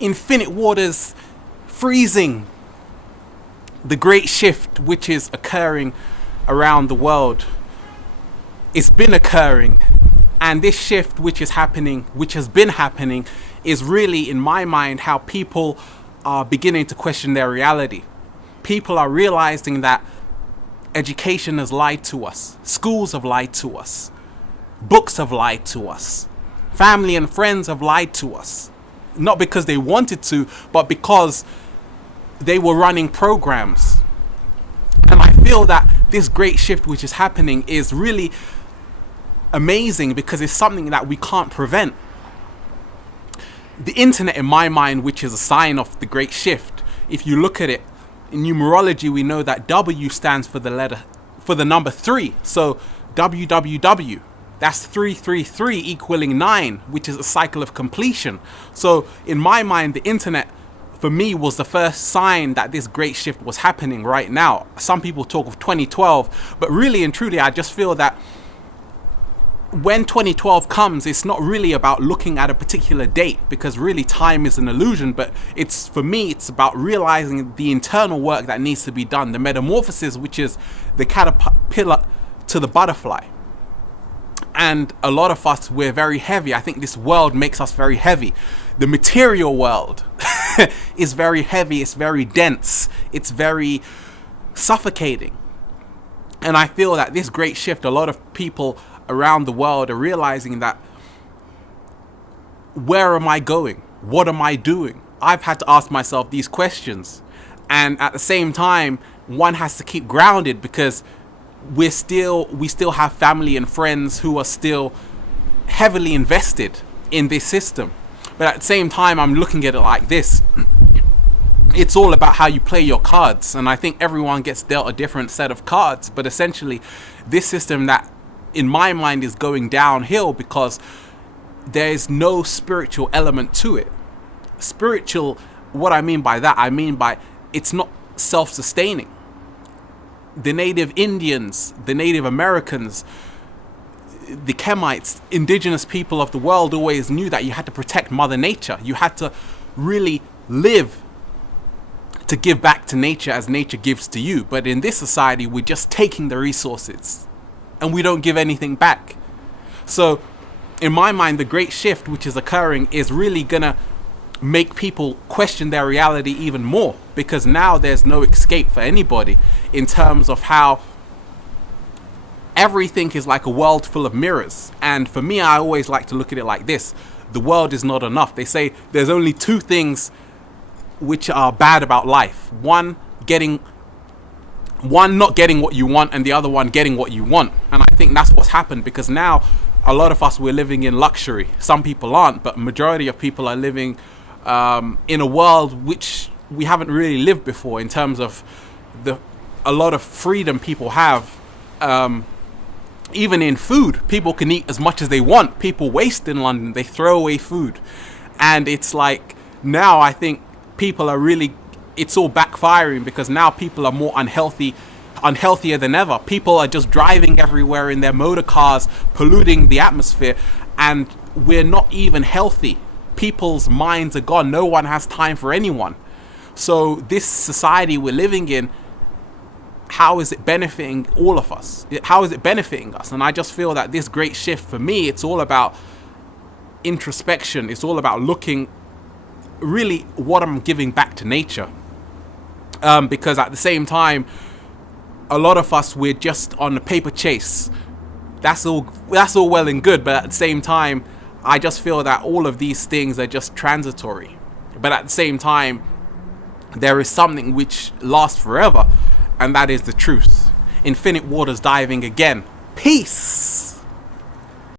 infinite waters freezing, the great shift which is occurring around the world. It's been occurring, and this shift which is happening, which has been happening, is really, in my mind, how people are beginning to question their reality. People are realizing that education has lied to us, schools have lied to us, books have lied to us, family and friends have lied to us. Not because they wanted to, but because they were running programs. And I feel that this great shift which is happening is really amazing because it's something that we can't prevent. The internet, in my mind, which is a sign of the great shift, if you look at it, in numerology we know that W stands for the number 3. So www, that's 333 equaling 9, which is a cycle of completion. So in my mind, the internet for me was the first sign that this great shift was happening right now. Some people talk of 2012, but really and truly I just feel that when 2012 comes, it's not really about looking at a particular date, because really time is an illusion, but for me it's about realizing the internal work that needs to be done, the metamorphosis, which is the caterpillar to the butterfly. And a lot of us, we're very heavy. I think this world makes us very heavy. The material world is very heavy, it's very dense, it's very suffocating. And I feel that this great shift, a lot of people around the world are realizing that, where am I going? What am I doing? I've had to ask myself these questions. And at the same time, one has to keep grounded, because we still have family and friends who are still heavily invested in this system. But at the same time, I'm looking at it like this. It's all about how you play your cards. And I think everyone gets dealt a different set of cards. But essentially, this system that, in my mind, is going downhill because there is no spiritual element to it. Spiritual, what I mean by that, I mean by it's not self-sustaining. The native Indians, the Native Americans, the Kemites, indigenous people of the world always knew that you had to protect Mother Nature. You had to really live to give back to nature as nature gives to you. But in this society, we're just taking the resources and we don't give anything back. So in my mind, the great shift which is occurring is really gonna make people question their reality even more, because now there's no escape for anybody in terms of how everything is like a world full of mirrors. And for me, I always like to look at it like this: the world is not enough. They say there's only two things which are bad about life: one not getting what you want, and the other one getting what you want. And I think that's what's happened, because now a lot of us, we're living in luxury. Some people aren't, but majority of people are living in a world which we haven't really lived before, in terms of a lot of freedom people have. Even in food, people can eat as much as they want. People waste in London, they throw away food. And it's like, now I think people are really, it's all backfiring, because now people are more unhealthier than ever. People are just driving everywhere in their motor cars, polluting the atmosphere, and we're not even healthy. People's minds are gone. No one has time for anyone. So this society we're living in, how is it benefiting all of us? How is it benefiting us? And I just feel that this great shift, for me, it's all about introspection. It's all about looking really what I'm giving back to nature. Because at the same time, a lot of us, we're just on a paper chase. That's all well and good, but at the same time, I just feel that all of these things are just transitory. But at the same time, there is something which lasts forever, and that is the truth. Infinite waters diving again. Peace.